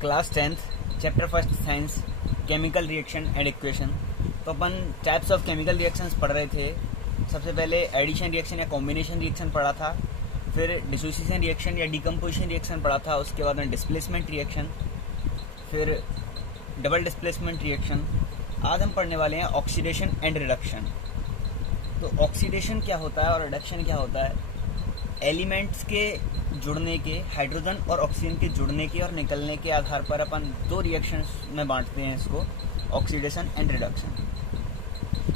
Class 10th chapter first science chemical reaction and equation. तो अपन types of chemical reactions पढ़ रहे थे। सबसे पहले एडिशन रिएक्शन या कॉम्बिनेशन रिएक्शन पढ़ा था, फिर डिसोसिएशन रिएक्शन या डिकम्पोजिशन रिएक्शन पढ़ा था, उसके बाद में डिस्प्लेसमेंट रिएक्शन, फिर डबल डिस्प्लेसमेंट रिएक्शन। आज हम पढ़ने वाले हैं ऑक्सीडेशन एंड रिडक्शन। तो ऑक्सीडेशन क्या होता है और रिडक्शन क्या होता है? एलिमेंट्स के जुड़ने के, हाइड्रोजन और ऑक्सीजन के जुड़ने के और निकलने के आधार पर अपन दो रिएक्शंस में बांटते हैं इसको, oxidation and reduction.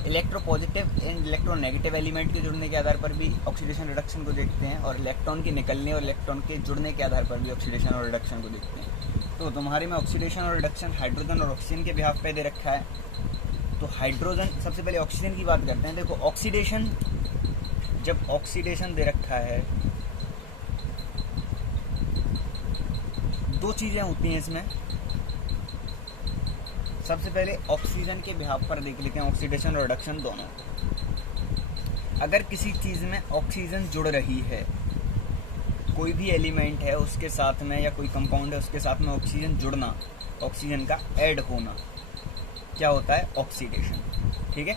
Electropositive and electronegative element के जुड़ने के आधार पर भी ऑक्सीडेशन रिडक्शन को देखते हैं, और इलेक्ट्रॉन के निकलने और इलेक्ट्रॉन के जुड़ने के आधार पर भी ऑक्सीडेशन और रिडक्शन को देखते हैं। तो तुम्हारे में ऑक्सीडेशन और रिडक्शन हाइड्रोजन और ऑक्सीजन के बिहाफ पे दे रखा है। तो हाइड्रोजन, सबसे पहले ऑक्सीजन की बात करते हैं। देखो ऑक्सीडेशन, जब ऑक्सीडेशन दे रखा है, दो चीजें होती हैं इसमें। सबसे पहले ऑक्सीजन के बिहाफ पर देख लेते हैं ऑक्सीडेशन और रिडक्शन दोनों। अगर किसी चीज में ऑक्सीजन जुड़ रही है, कोई भी एलिमेंट है उसके साथ में या कोई कंपाउंड है उसके साथ में ऑक्सीजन जुड़ना, ऑक्सीजन का ऐड होना, क्या होता है? ऑक्सीडेशन। ठीक है,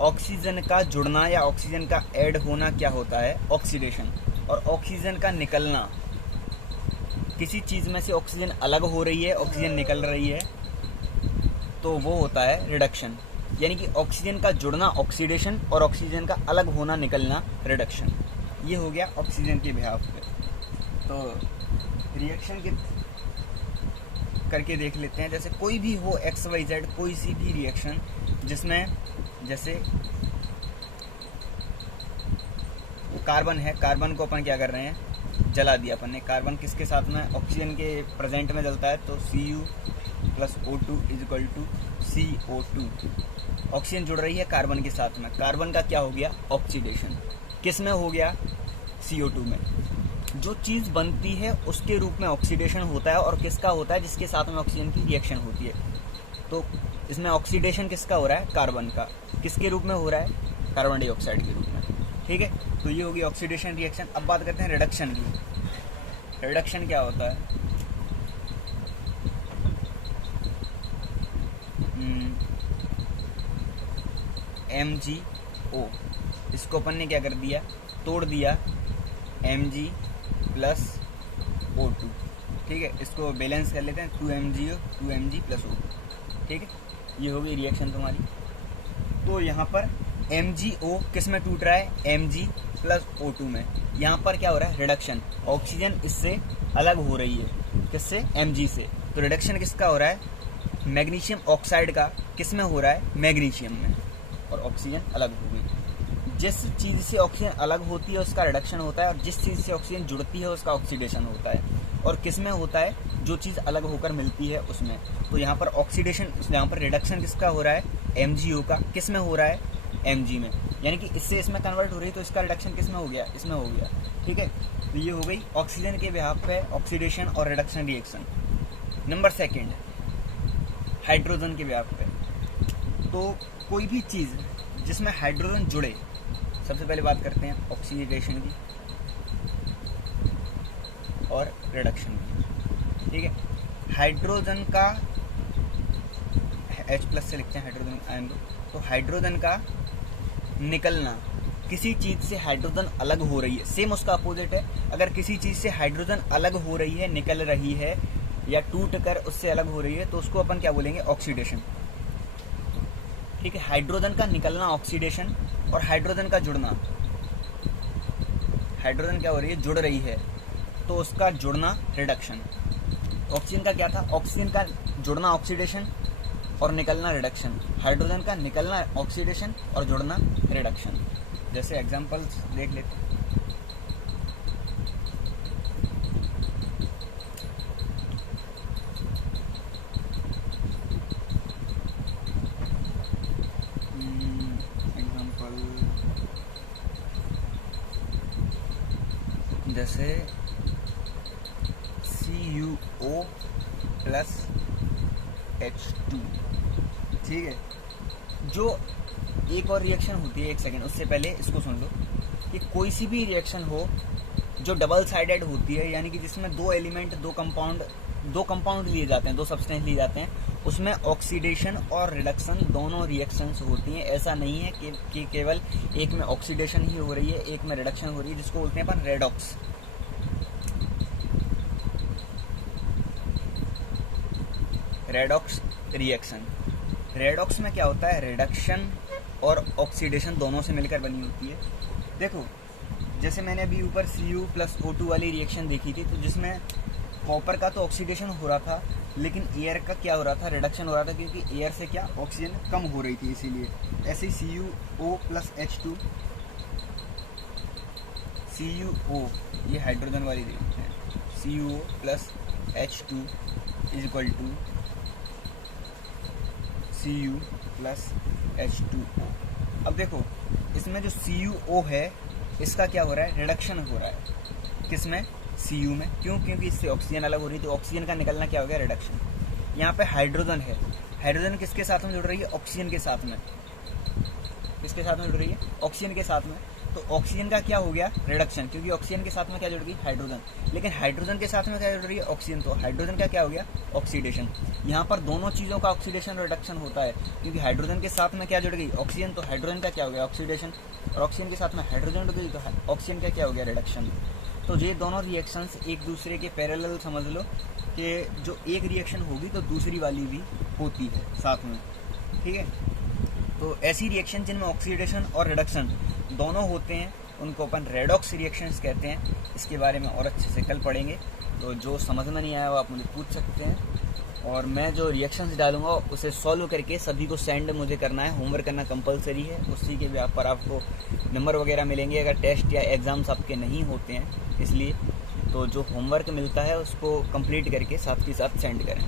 ऑक्सीजन का जुड़ना या ऑक्सीजन का ऐड होना क्या होता है? ऑक्सीडेशन। और ऑक्सीजन का निकलना, किसी चीज में से ऑक्सीजन अलग हो रही है, ऑक्सीजन निकल रही है, तो वो होता है रिडक्शन। यानी कि ऑक्सीजन का जुड़ना ऑक्सीडेशन और ऑक्सीजन का अलग होना, निकलना, रिडक्शन। ये हो गया ऑक्सीजन के बिहाफ पे। तो रिएक्शन के करके देख लेते हैं। जैसे कोई भी हो XYZ, कोई सी भी रिएक्शन जिसमें, जैसे कार्बन है, कार्बन को अपन क्या कर रहे हैं? जला दिया अपन ने। कार्बन किसके साथ में? ऑक्सीजन के प्रेजेंट में जलता है, तो Cu + O2 = CO2। ऑक्सीजन जुड़ रही है कार्बन के साथ में, कार्बन का क्या हो गया? ऑक्सीडेशन। किस में हो गया? CO2 में। जो चीज बनती है उसके रूप में ऑक्सीडेशन होता है, और किसका होता है? जिसके साथ में ऑक्सीजन की रिएक्शन होती है। तो इसमें ऑक्सीडेशन किसका हो रहा है? कार्बन का। किसके रूप में हो रहा है? कार्बन डाइऑक्साइड के रूप में। ठीक है, तो ये होगी ऑक्सीडेशन रिएक्शन। अब बात करते हैं रिडक्शन की। रिडक्शन क्या होता है? MgO, इसको अपन ने क्या कर दिया? तोड़ दिया, Mg + O2। ठीक है, इसको बैलेंस कर लेते हैं, 2MgO 2Mg + O2। ठीक है, ये होगी रिएक्शन तुम्हारी। तो यहाँ पर MgO किस में टूट रहा है? Mg + O2 में। यहाँ पर क्या हो रहा है? रिडक्शन। ऑक्सीजन इससे अलग हो रही है, किससे? Mg से। तो रिडक्शन किसका हो रहा है? मैग्नीशियम ऑक्साइड का। किस में हो रहा है? मैग्नीशियम में। और ऑक्सीजन अलग हो गई। जिस चीज से ऑक्सीजन अलग होती है उसका रिडक्शन होता है, और जिस चीज से ऑक्सीजन जुड़ती है उसका ऑक्सीडेशन होता है। और किस में होता है? जो चीज अलग होकर मिलती है उसमें। तो यहाँ पर ऑक्सीडेशन, यहाँ पर रिडक्शन किसका हो रहा है? MgO का। किस में हो रहा है? Mg में। यानी कि इससे इसमें कन्वर्ट हो रही है, तो इसका रिडक्शन किस में हो गया? इसमें हो गया। ठीक है, तो ये हो गई ऑक्सीजन के बिहाफ पे ऑक्सीडेशन और reduction reaction. Number second, hydrogen के बिहाफ पे। तो कोई भी चीज जिसमें हाइड्रोजन जुड़े, सबसे पहले बात करते हैं ऑक्सीडेशन की और रिडक्शन की। ठीक है, हाइड्रोजन का H+ से लिखते हैं हाइड्रोजन आयन को। तो हाइड्रोजन का निकलना, किसी चीज से हाइड्रोजन अलग हो रही है, सेम उसका अपोजिट है। अगर किसी चीज से हाइड्रोजन अलग हो रही है, निकल रही है, या टूट कर उससे अलग हो रही है, तो उसको अपन क्या बोलेंगे? ऑक्सीडेशन। ठीक है, हाइड्रोजन का निकलना ऑक्सीडेशन, और हाइड्रोजन का जुड़ना, हाइड्रोजन क्या हो रही है? जुड़ रही है, तो उसका जुड़ना रिडक्शन। ऑक्सीजन का क्या था? ऑक्सीजन का जुड़ना ऑक्सीडेशन और निकलना रिडक्शन। हाइड्रोजन का निकलना ऑक्सीडेशन और जुड़ना रिडक्शन। जैसे एग्जांपल्स देख लेते हैं। जैसे CuO + H2। ठीक है, जो एक और रिएक्शन होती है, एक सेकेंड उससे पहले इसको सुन लो, कि कोई सी भी रिएक्शन हो जो डबल साइडेड होती है, यानी कि जिसमें दो एलिमेंट, दो कंपाउंड दो कंपाउंड लिए जाते हैं, दो सब्सटेंस लिए जाते हैं, उसमें ऑक्सीडेशन और रिडक्शन दोनों रिएक्शंस होती हैं। ऐसा नहीं है कि केवल एक में ऑक्सीडेशन ही हो रही है, एक में रिडक्शन हो रही है, जिसको बोलते हैं अपन रेडॉक्स। Redox reaction. रेडॉक्स में क्या होता है, रिडक्शन और ऑक्सीडेशन दोनों से मिलकर बनी होती है। देखो जैसे मैंने अभी ऊपर Cu+O2 वाली रिएक्शन देखी थी, तो जिसमें कॉपर का तो ऑक्सीडेशन हो रहा था, लेकिन एयर का क्या हो रहा था, रिडक्शन हो रहा था, क्योंकि एयर से क्या ऑक्सीजन कम हो रही थी, इसीलिए। ऐसे ही CuO+H2, CuO ये हाइड्रोजन वाली रिएक्शन है, CuO+H2 = Cu+H2O। अब देखो इसमें जो CuO है इसका क्या हो रहा है, रिडक्शन हो रहा है। किसमें, Cu में। क्यों, क्योंकि इससे ऑक्सीजन अलग हो रही है, तो ऑक्सीजन का निकलना क्या हो गया, रिडक्शन। यहाँ पे हाइड्रोजन है, हाइड्रोजन किसके साथ में जुड़ रही है, ऑक्सीजन के साथ में। किसके साथ में जुड़ रही है, ऑक्सीजन के साथ में। तो ऑक्सीजन का क्या हो गया, रिडक्शन, क्योंकि ऑक्सीजन के साथ में क्या जुड़ गई, हाइड्रोजन। लेकिन हाइड्रोजन के साथ में क्या जुड़ रही है, ऑक्सीजन, तो हाइड्रोजन का क्या हो गया, ऑक्सीडेशन। यहाँ पर दोनों चीज़ों का ऑक्सीडेशन और रिडक्शन होता है, क्योंकि हाइड्रोजन के साथ में क्या जुड़ गई, ऑक्सीजन, तो हाइड्रोजन का क्या हो गया, ऑक्सीडेशन, और ऑक्सीजन के साथ में हाइड्रोजन जुड़ गई, तो ऑक्सीजन का क्या हो गया, रिडक्शन। तो ये दोनों रिएक्शंस एक दूसरे के पैरेलल समझ लो, कि जो एक रिएक्शन होगी तो दूसरी वाली भी होती है साथ में, ठीक है। तो ऐसी रिएक्शन जिनमें ऑक्सीडेशन और रिडक्शन दोनों होते हैं उनको अपन रेडॉक्स रिएक्शंस कहते हैं। इसके बारे में और अच्छे से कल पढ़ेंगे, तो जो समझ में नहीं आया वो आप मुझे पूछ सकते हैं, और मैं जो रिएक्शंस डालूंगा उसे सॉल्व करके सभी को सेंड मुझे करना है, होमवर्क करना कंपलसरी है। उसी के भी पर आपको नंबर वगैरह मिलेंगे अगर टेस्ट या एग्ज़ाम्स आपके नहीं होते हैं, इसलिए तो जो होमवर्क मिलता है उसको कंप्लीट करके साथ के साथ सेंड करें।